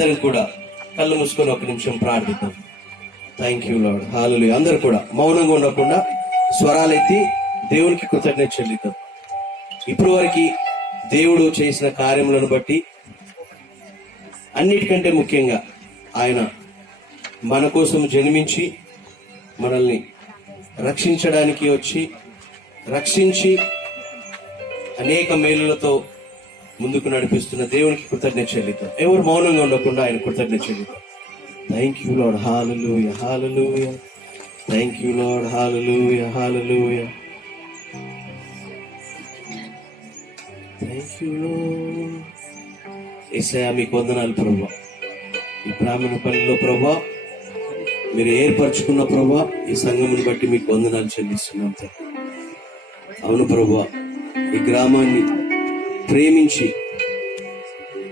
అందరం కూడా కళ్ళు మూసుకొని ఒక నిమిషం ప్రార్థిద్దాం. థ్యాంక్ యూ లాడ్ హాలు అందరు కూడా మౌనంగా ఉండకుండా స్వరాలు ఎత్తి దేవునికి కృతజ్ఞత చెల్లిద్దాం. ఇప్పుడు వరకు దేవుడు చేసిన కార్యములను బట్టి అన్నిటికంటే ముఖ్యంగా ఆయన మన కోసం జన్మించి మనల్ని రక్షించడానికి వచ్చి రక్షించి అనేక మేలులతో ముందుకు నడిపిస్తున్న దేవునికి కృతజ్ఞత చెల్లిద్దాం. ఎవరు మౌనంగా ఉండకుండా ఆయన కృతజ్ఞత చెల్లిద్దాం. Thank you Lord hallelujah hallelujah thank you Lord hallelujah hallelujah thank you Yesayya మీకు వందనాలు ప్రభా. ఈ బ్రాహ్మణ పనిలో ప్రభా మీరు ఏర్పరచుకున్న ప్రభా ఈ సంఘముని బట్టి మీకు వందనాలు చెల్లిస్తున్నాం అవును ప్రభా ఈ గ్రామాన్ని ప్రేమించి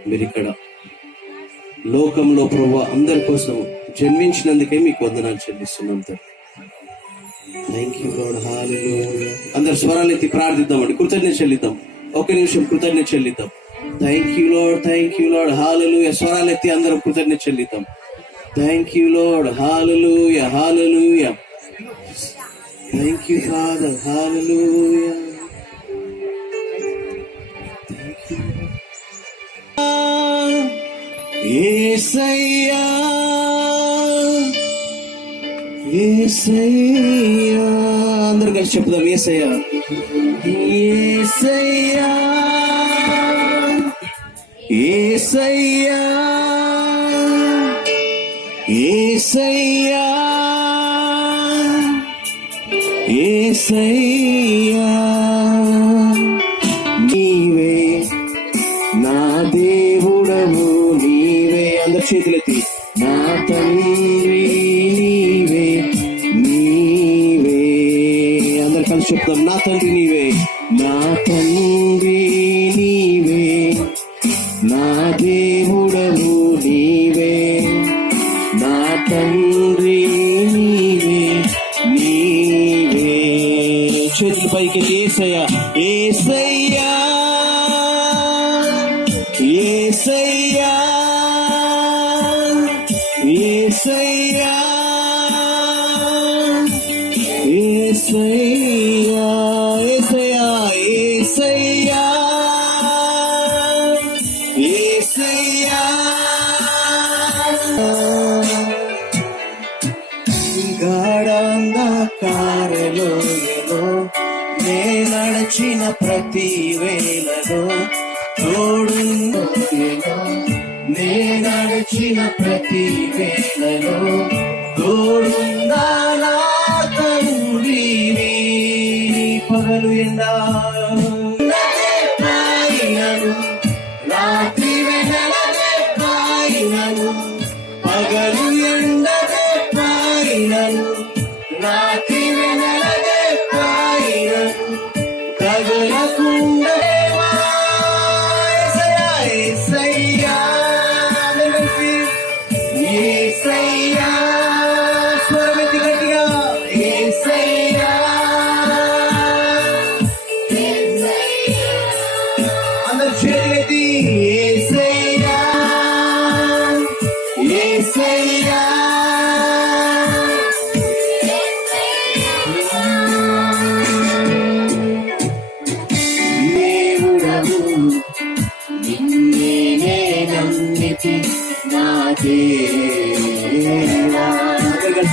మీరు ఇక్కడ లోకంలో ప్రభా అందరి కోసం జన్మించినందుకే మీకు వందనాలు చెల్లిస్తున్నాం థ్యాంక్ యూ అందరు స్వరాలు ఎత్తి ప్రార్థిద్దామండి. కృతజ్ఞత చెల్లిద్దాం. ఒక నిమిషం కృతజ్ఞత చెల్లిద్దాం. Thank you Lord thank you Lord hallelujah స్వరాలు ఎత్తి అందరం కృతజ్ఞత చెల్లిద్దాం. Thank you Lord hallelujah hallelujah thank you father hallelujah Yesayya Yesayya. అందరు కలిసి చెప్దాం ఏసయ్యా. ఏసయ్యా ఏసయ్యా. ఏసయ్యా ఏసయ్యా. say coffee.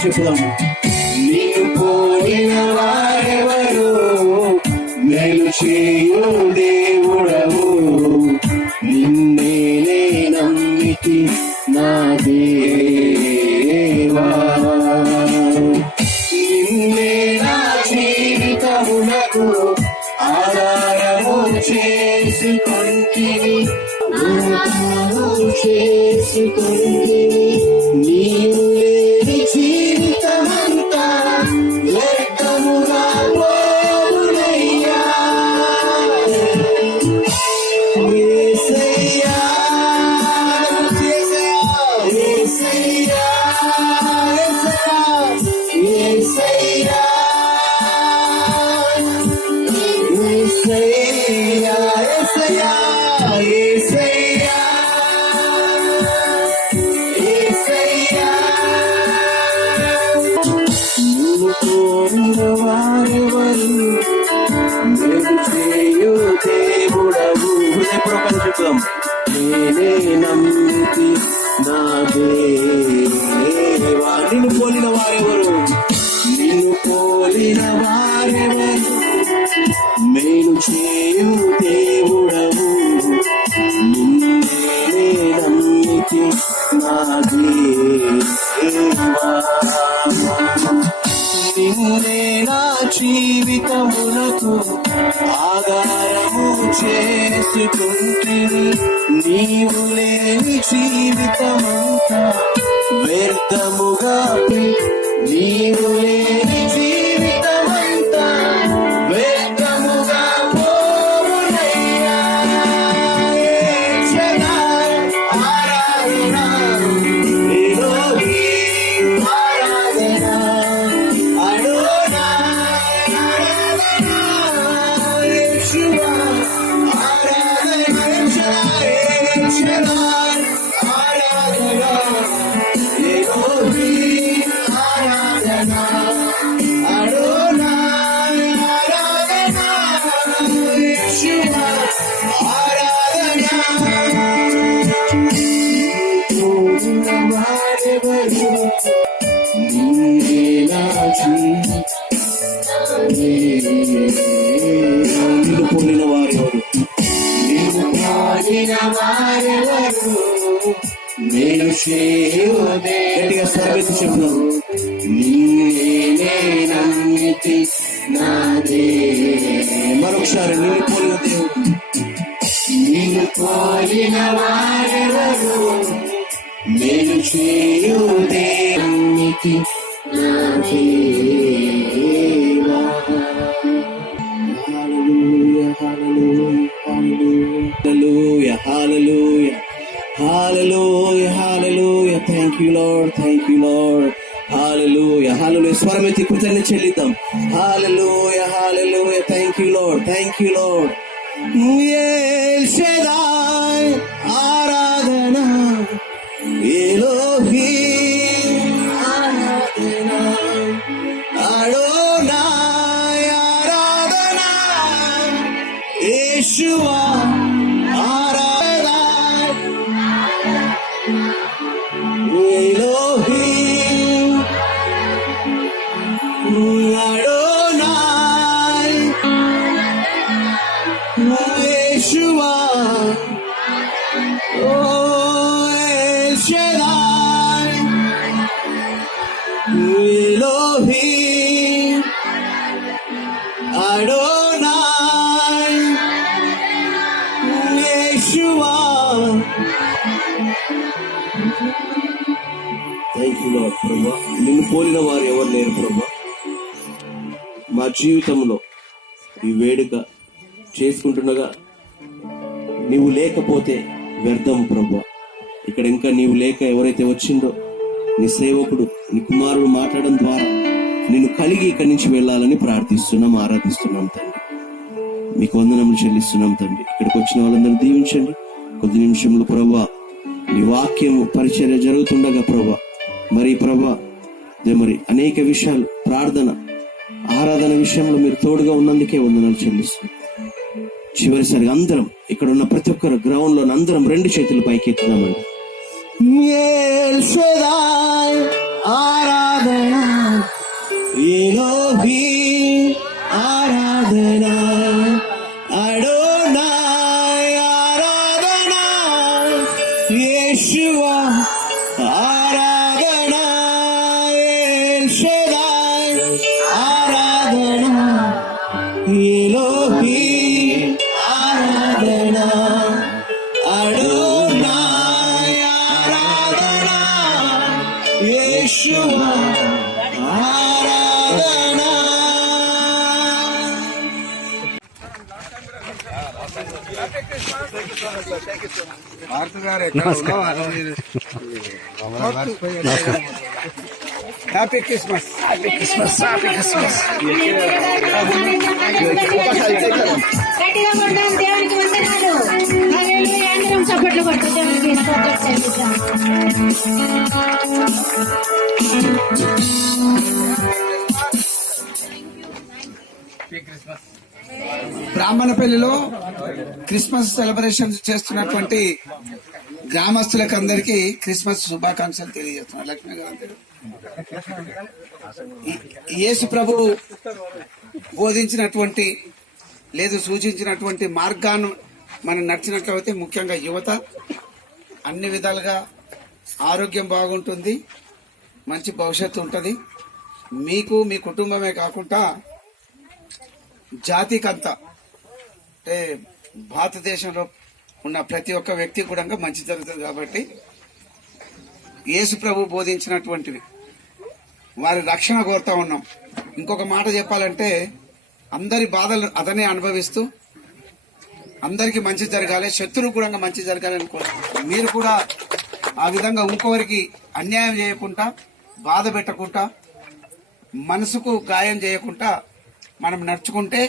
చెప్పుదాం. నీకు పోయిన వారెవరు? మేలు చే నేను చేయుదే గట్టిగా స్వరమెత్తి చెప్తున్నాను నిన్నే నమ్మితి నాదే మరొకసారి నిన్ను పోలిన దేవుడు. పోలిన వారెవరు? నేను చేయుదే నమ్మితి నా hallelujah. Thank you, Lord. Thank you, Lord. Hallelujah, hallelujah. స్వరమెత్తి కృతజ్ఞత చెల్లిద్దాం Hallelujah, hallelujah. Thank you, Lord. Thank you, Lord. నీవు లేకపోతే వ్యర్థం ప్రభు. ఇక్కడ ఇంకా నీవు లేక ఎవరైతే వచ్చిందో నీ సేవకుడు నీ కుమారుడు మాట్లాడడం ద్వారా నిన్ను కలిగి ఇక్కడి నుంచి వెళ్ళాలని ప్రార్థిస్తున్నాం ఆరాధిస్తున్నాం తండ్రి. మీకు వందనములు చెల్లిస్తున్నాం తండ్రి. ఇక్కడికి వచ్చిన వాళ్ళందరూ దీవించండి. కొద్ది నిమిషంలో ప్రభా నీ వాక్యము పరిచర్య జరుగుతుండగా ప్రభా మరి ప్రభా మరి అనేక విషయాలు ప్రార్థన ఆరాధన విషయంలో మీరు తోడుగా ఉన్నందుకే వందనాలు చెల్లిస్తున్నాం. చివరిసారిగా అందరం ఇక్కడ ఉన్న ప్రతి ఒక్కరు గ్రౌండ్లో అందరం రెండు చేతులు పైకెత్తుదామండి. గారు ఎక్కడ ఉన్నావా? Happy Christmas. గట్టిగా కొడదాం దేవునికి వందనాలు. హల్లెలూయా. అందరం చప్పట్లు కొడుతూ దేవునికి స్తోత్రం చెల్లిద్దాం. బ్రాహ్మణపల్లిలో క్రిస్మస్ సెలబ్రేషన్స్ చేస్తున్నటువంటి గ్రామస్తులకు అందరికీ క్రిస్మస్ శుభాకాంక్షలు తెలియజేస్తున్నారు. లక్ష్మీ గారు యేసు ప్రభు బోధించినటువంటి లేదు సూచించినటువంటి మార్గాన్ని మనం నడిచినట్లయితే ముఖ్యంగా యువత అన్ని విధాలుగా ఆరోగ్యం బాగుంటుంది మంచి భవిష్యత్తు ఉంటుంది. మీకు మీ కుటుంబమే కాకుండా జాతికంతా అంటే భారతదేశంలో ఉన్న ప్రతి ఒక్క వ్యక్తి కూడా మంచి జరుగుతుంది కాబట్టి యేసు ప్రభు బోధించినటువంటివి వారి రక్షణ కోరుతా ఉన్నాం. ఇంకొక మాట చెప్పాలంటే అందరి బాధలు అతనే అనుభవిస్తూ అందరికి మంచి జరగాలి శత్రువు కూడా మంచి జరగాలి అనుకో మీరు కూడా ఆ విధంగా ఇంకొకరికి అన్యాయం చేయకుండా బాధ పెట్టకుండా మనసుకు గాయం చేయకుండా మనం నడుచుకుంటే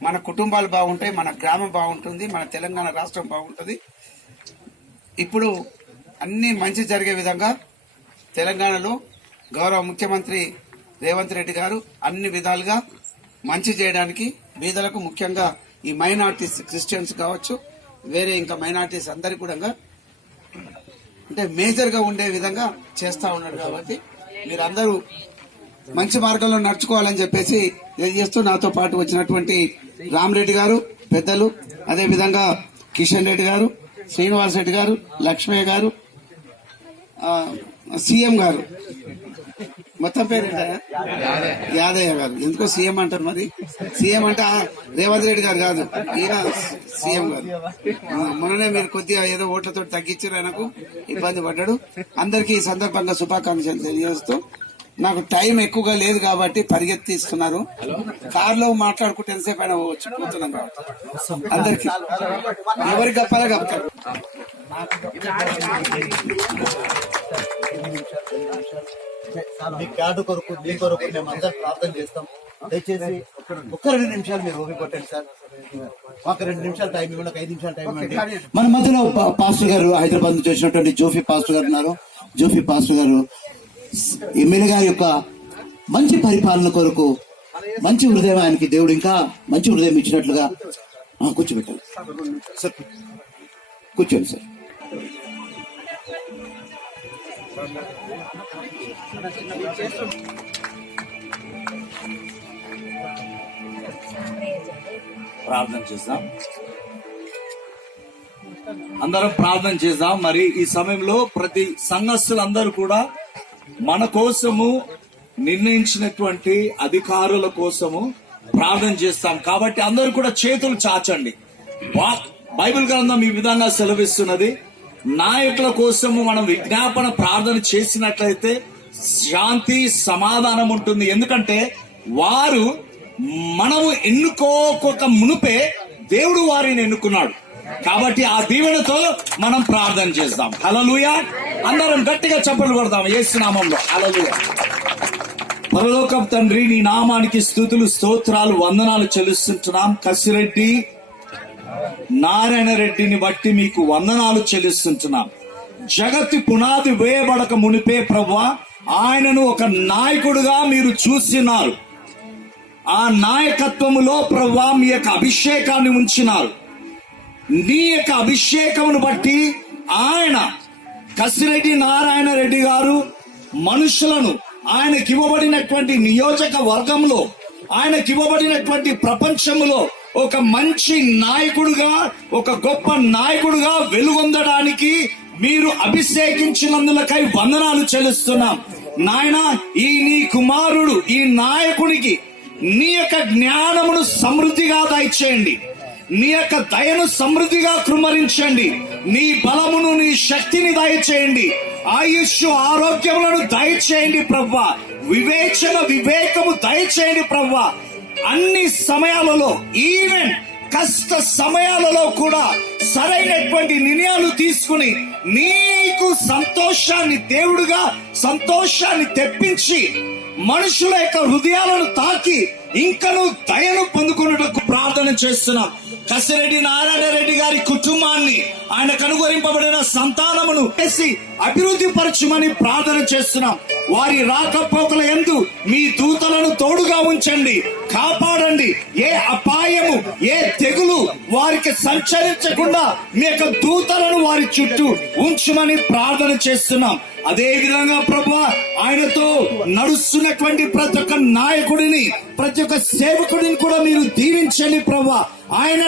మన కుటుంబాలు బాగుంటాయి మన గ్రామం బాగుంటుంది మన తెలంగాణ రాష్ట్రం బాగుంటుంది. ఇప్పుడు అన్ని మంచి జరిగే విధంగా తెలంగాణలో గౌరవ ముఖ్యమంత్రి రేవంత్ రెడ్డి గారు అన్ని విధాలుగా మంచి చేయడానికి బీదలకు ముఖ్యంగా ఈ మైనార్టీస్ క్రిస్టియన్స్ కావచ్చు వేరే ఇంకా మైనార్టీస్ అందరికి కూడా అంటే మేజర్గా ఉండే విధంగా చేస్తూ ఉన్నారు కాబట్టి మీరందరూ మంచి మార్గంలో నడుచుకోవాలని చెప్పేసి తెలియజేస్తూ నాతో పాటు వచ్చినటువంటి రామరెడ్డి గారు పెద్దలు అదే విధంగా కిషన్ రెడ్డి గారు శ్రీనివాస్ రెడ్డి గారు లక్ష్మయ్య గారు సీఎం గారు. మొత్తం పేరు యాదయ్య గారు. ఎందుకో సీఎం అంటారు మరి? సీఎం అంటే రేవంత్ రెడ్డి గారు కాదు. ఈయన సీఎం గారు. మొన్ననే మీరు కొద్దిగా ఏదో ఓట్లతో తగ్గించారు ఆయనకు ఇబ్బంది పడ్డాడు. అందరికీ ఈ సందర్భంగా శుభాకాంక్షలు తెలియజేస్తూ నాకు టైం ఎక్కువగా లేదు కాబట్టి పరిగెత్తి తీసుకున్నారు. కారులో మాట్లాడుకుంటే ఎంతసేపు అయినా పోవచ్చు పోతున్నాం కాబట్టి. అందరికి ఎవరికి గప్పాలో గప్తారు మీ కార్డు కొరకు మీ కొరకు మేము అందరం ప్రార్థన చేస్తాం. దయచేసి ఒక్క రెండు నిమిషాలు మీరు ఓపి కొట్టండి సార్. మాకు రెండు నిమిషాలు టైం ఇవ్వండి ఒక ఐదు నిమిషాలు టైం ఇవ్వండి. మన మధ్యలో పాస్టర్ గారు హైదరాబాద్ నుంచి వచ్చినటువంటి జోఫీ పాస్టర్ గారు ఉన్నారు. జోఫీ పాస్టర్ గారు ఎమ్మెల్యే గారి యొక్క మంచి పరిపాలన కొరకు మంచి హృదయం ఆయనకి దేవుడు ఇంకా మంచి హృదయం ఇచ్చినట్లుగా కూర్చోబెట్టాలి. సార్ కూర్చోండి సార్. ప్రార్థన చేద్దాం. అందరం ప్రార్థన చేద్దాం. మరి ఈ సమయంలో ప్రతి సంఘస్థులందరూ కూడా మన కోసము నిర్ణయించినటువంటి అధికారుల కోసము ప్రార్థన చేస్తాం. కాబట్టి అందరూ కూడా చేతులు చాచండి. బైబిల్ గ్రంథం ఈ విధంగా సెలవిస్తున్నది. నాయకుల కోసము మనం విజ్ఞాపన ప్రార్థన చేసినట్లయితే శాంతి సమాధానం ఉంటుంది. ఎందుకంటే వారు మనము ఎన్నుకోక మునుపే దేవుడు వారిని ఎన్నుకున్నాడు. కాబట్టి ఆ దీవెనతో మనం ప్రార్థన చేద్దాం. హలలుయ అందరం గట్టిగా చప్పట్లు కొడదాం ఏసునామంలో. హలలుయ పరలోకం తండ్రి నీ నామానికి స్థుతులు స్తోత్రాలు వందనాలు చెల్లిస్తుంటున్నాం. కసిరెడ్డి నారాయణ రెడ్డిని బట్టి మీకు వందనాలు చెల్లిస్తుంటున్నాం. జగతి పునాది వేయబడక మునిపే ప్రభా ఆయనను ఒక నాయకుడుగా మీరు చూసినారు. ఆ నాయకత్వములో ప్రభా మీ యొక్క అభిషేకాన్ని ఉంచినారు. నీ యొక్క అభిషేకమును బట్టి ఆయన కసిరెడ్డి నారాయణ రెడ్డి గారు మనుషులను ఆయనకి ఇవ్వబడినటువంటి నియోజక వర్గంలో ఆయనకి ఇవ్వబడినటువంటి ప్రపంచంలో ఒక మంచి నాయకుడుగా ఒక గొప్ప నాయకుడుగా వెలుగొందడానికి మీరు అభిషేకించినందులకై వందనాలు చెల్లిస్తున్నాం. నాయన ఈ నీ కుమారుడు ఈ నాయకునికి నీ యొక్క జ్ఞానమును సమృద్ధిగా దయచేయండి. నీ యొక్క దయను సమృద్ధిగా కృమరించండి. నీ బలమును నీ శక్తిని దయచేయండి. ఆయుష్ ఆరోగ్యములను దయచేయండి ప్రవ్వ. వివేచన వివేకము దయచేయండి ప్రవ్వ. అన్ని సమయాలలో ఈవెన్ కష్ట సమయాలలో కూడా సరైనటువంటి నిర్ణయాలు తీసుకుని నీకు సంతోషాన్ని దేవుడుగా సంతోషాన్ని తెప్పించి మనుషుల యొక్క హృదయాలను తాకి ఇంకను దయను పొందుకున్నటకు ప్రార్థన చేస్తున్నాం. కసిరెడ్డి నారాయణ రెడ్డి గారి కుటుంబాన్ని ఆయన కనుగొరింపబడిన సంతానమును చేసి అభివృద్ధి పరచమని ప్రార్థన చేస్తున్నాం. వారి రాకపోకల ఎందు మీ దూతలను తోడుగా ఉంచండి కాపాడండి. ఏ అపాయము ఏ తెగులు వారికి సంచరించకుండా మీ యొక్క దూతలను వారి చుట్టూ ఉంచుమని ప్రార్థన చేస్తున్నాం. అదే విధంగా ప్రభా ఆయనతో నడుస్తున్నటువంటి ప్రతి ఒక్క నాయకుడిని ప్రతి ఒక్క సేవకుడిని కూడా మీరు దీవించండి ప్రభా. ఆయన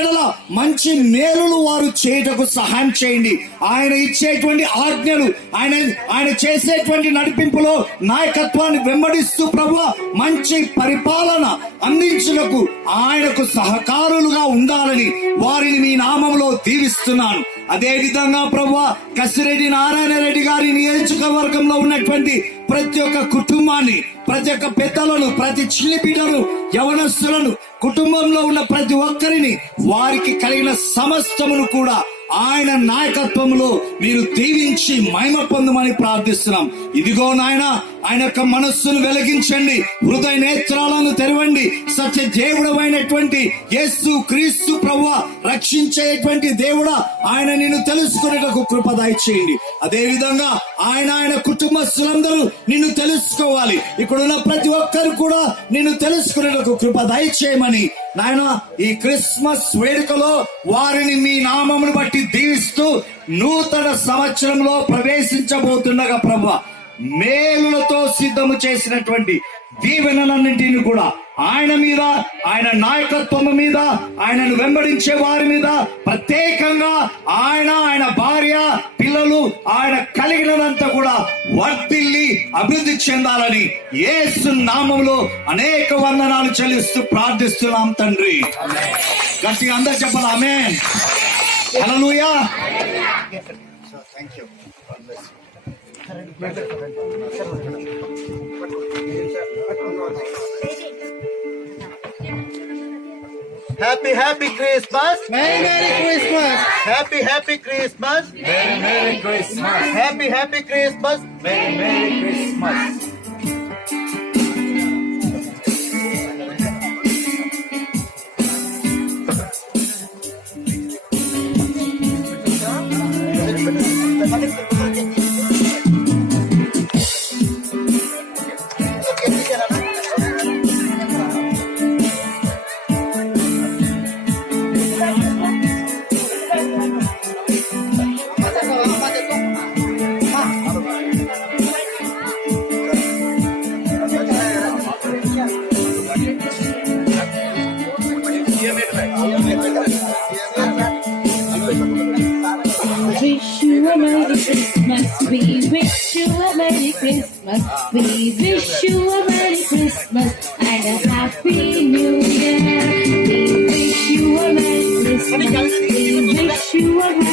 మంచి మేలులు వారు చేయటకు సహాయం చేయండి. ఆయన ఇచ్చేటువంటి ఆజ్ఞలు ఆయన ఆయన చేసేటువంటి నడిపింపులో నాయకత్వాన్ని వెంబడిస్తూ ప్రభు మంచి పరిపాలన అందించుటకు ఆయనకు సహకారులుగా ఉండాలని వారిని మీ నామంలో దీవిస్తున్నాను. అదే విధంగా ప్రభు కసిరెడ్డి నారాయణ రెడ్డి గారి నియోజకవర్గంలో ఉన్నటువంటి ప్రతి ఒక్క కుటుంబాన్ని ప్రతి ఒక్క పెద్దలను ప్రతి చిన్ని బిడ్డలు యవనస్తులను కుటుంబంలో ఉన్న ప్రతి ఒక్కరిని వారికి కలిగిన సమస్తమును కూడా ఆయన నాయకత్వంలో మీరు దీవించి మహిమ పొందమని ప్రార్థిస్తున్నాం. ఇదిగో నాయన ఆయన యొక్క మనస్సును వెలిగించండి హృదయ నేత్రాలను తెరవండి సత్య దేవుడమైనటువంటి యేసు క్రీస్తు ప్రభు రక్షించేటువంటి దేవుడా ఆయన నిన్ను తెలుసుకునేటకు కృప దయచేయండి అదే విధంగా ఆయన ఆయన కుటుంబస్తులందరూ నిన్ను తెలుసుకోవాలి. ఇక్కడున్న ప్రతి ఒక్కరు కూడా నిన్ను తెలుసుకునేటకు కృప దయచేయమని నాయన ఈ క్రిస్మస్ వేడుకలో వారిని మీ నామమును బట్టి దీవిస్తూ నూతన సంవత్సరంలో ప్రవేశించబోతుండగా ప్రభు మేలులతో సిద్ధము చేసినటువంటి దీవెనలన్నింటిని కూడా ఆయన మీద ఆయన నాయకత్వం మీద ఆయనను వెంబడించే వారి మీద ప్రత్యేకంగా ఆయన ఆయన భార్య పిల్లలు ఆయన కలిగినదంతా కూడా వర్తిల్లి అభివృద్ధి చెందాలని యేసు నామంలో అనేక వందనాలు చెల్లిస్తూ ప్రార్థిస్తున్నాం తండ్రి. గట్టిగా అందరు చెప్పాలి? ఆమె Happy, happy Christmas. Merry, Merry Christmas. Happy, happy Christmas. Merry, Merry Christmas. Happy, happy Christmas. Merry, Merry Christmas.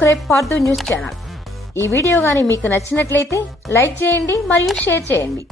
subscribe for news channel ఈ వీడియో గాని మీకు నచ్చినట్లయితే లైక్ చేయండి మరియు షేర్ చేయండి.